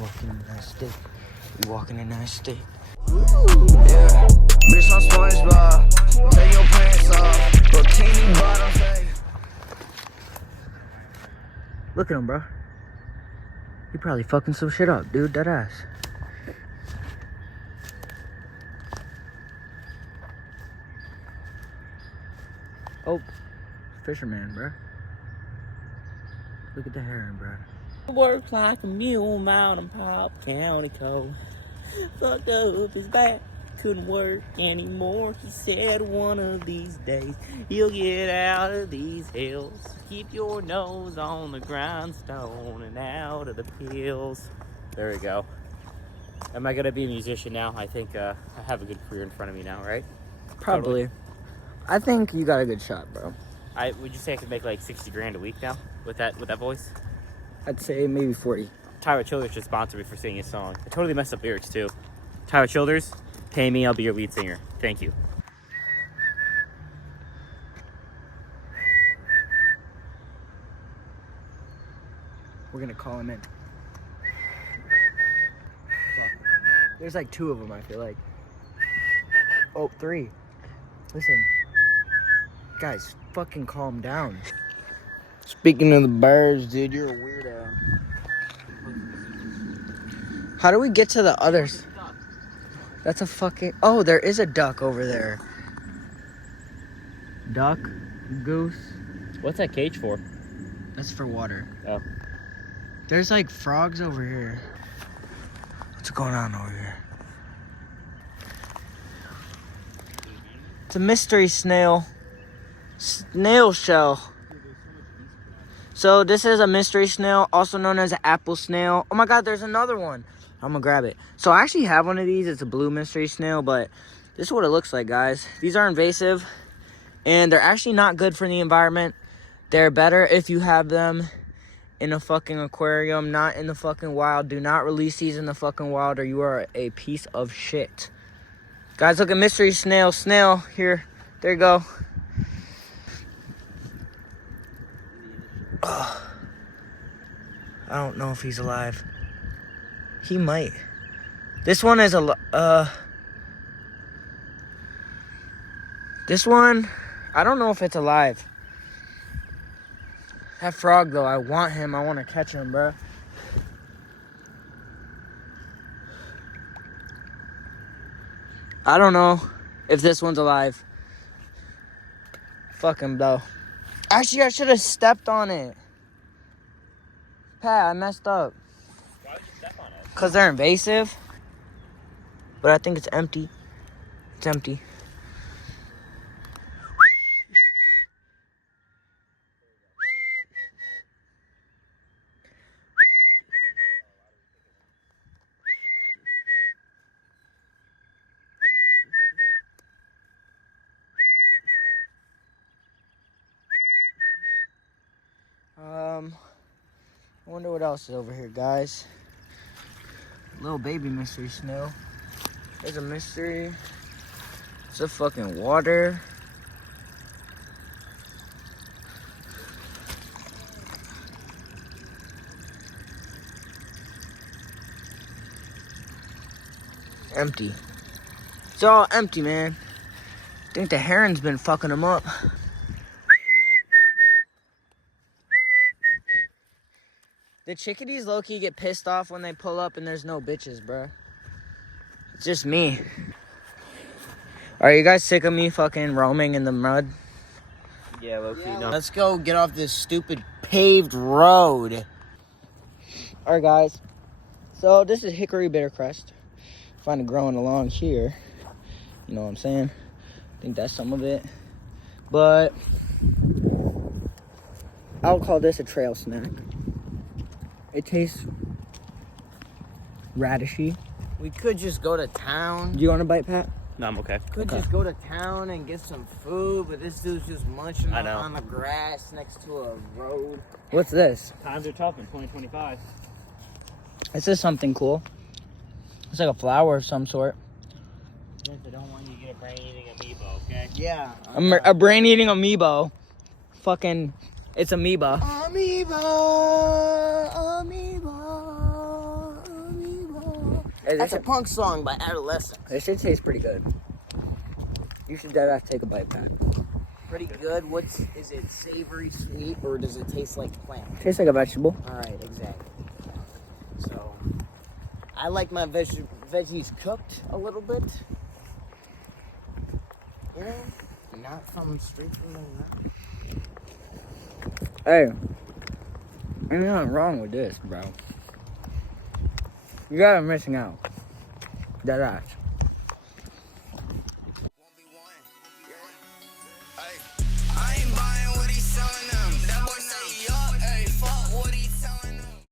walking in that stick. We walking in that stick. Yeah, bitch, I'm SpongeBob. Take your pants off. Bikini bottom fade. Look at him, bro. He probably fucking some shit up, dude. That ass. Oh, fisherman, bro. Look at the heron, bro. Works like a mule, Mountain Pop County Code. Fucked up his back, couldn't work anymore. He said one of these days you'll get out of these hills. Keep your nose on the grindstone and out of the pills. There we go. Am I gonna be a musician now? I think I have a good career in front of me now, right? Probably. Totally. I think you got a good shot, bro. Would you say I could make like 60 grand a week now with that voice? I'd say maybe 40. Tyler Childers should sponsor me for singing his song. I totally messed up lyrics too. Tyler Childers, pay me, I'll be your lead singer. Thank you. We're gonna call him in. There's like 2 of them, I feel like. Oh, 3. Listen. Guys, fucking calm down. Speaking of the birds, dude, you're a weirdo. How do we get to the others? That's a fucking... Oh, there is a duck over there. Duck, goose. What's that cage for? That's for water. Oh. There's like frogs over here. What's going on over here? It's a mystery snail. Snail shell. So this is a mystery snail, also known as an apple snail. Oh my god, there's another one. I'm gonna grab it. So I actually have one of these. It's a blue mystery snail, but this is what it looks like, guys. These are invasive, and they're actually not good for the environment. They're better if you have them in a fucking aquarium, not in the fucking wild. Do not release these in the fucking wild, or you are a piece of shit. Guys, look at mystery snail. Snail, here. There you go. Ugh. I don't know if he's alive. He might. This one is this one, I don't know if it's alive. That frog, though, I want him. I want to catch him, bro. I don't know if this one's alive. Fuck him, though. Actually, I should have stepped on it. Pat, I messed up. Why would you step on it? Because they're invasive. But I think it's empty. It's empty. I wonder what else is over here, guys. Little baby mystery snail. There's a mystery. It's a fucking water. Empty. It's all empty, man. I think the heron's been fucking them up. The chickadees low-key get pissed off when they pull up and there's no bitches, bro. It's just me. Are you guys sick of me fucking roaming in the mud? Yeah, low-key, no. Let's go get off this stupid paved road. Alright, guys. So, this is hickory bittercrest. Find it growing along here. You know what I'm saying? I think that's some of it. But I'll call this a trail snack. It tastes radishy. We could just go to town. Do you want a bite, Pat? No, I'm okay. Could just go to town and get some food, but this dude's just munching I know. on the grass next to a road. What's this? Times are tough in 2025. This is something cool. It's like a flower of some sort. I don't want you to get a brain-eating amoeba, okay? Yeah. A brain-eating amoeba. Fucking, it's amoeba. Amoeba, amoeba, Hey, That's a punk song by Adolescents. This shit tastes pretty good. You should dead take a bite back. Pretty good. Is it savory, sweet, or does it taste like plant? Tastes like a vegetable. All right, exactly. So, I like my veggies cooked a little bit. You know, not from straight from the. Hey, ain't nothing wrong with this, bro. You guys are missing out. Dead ass.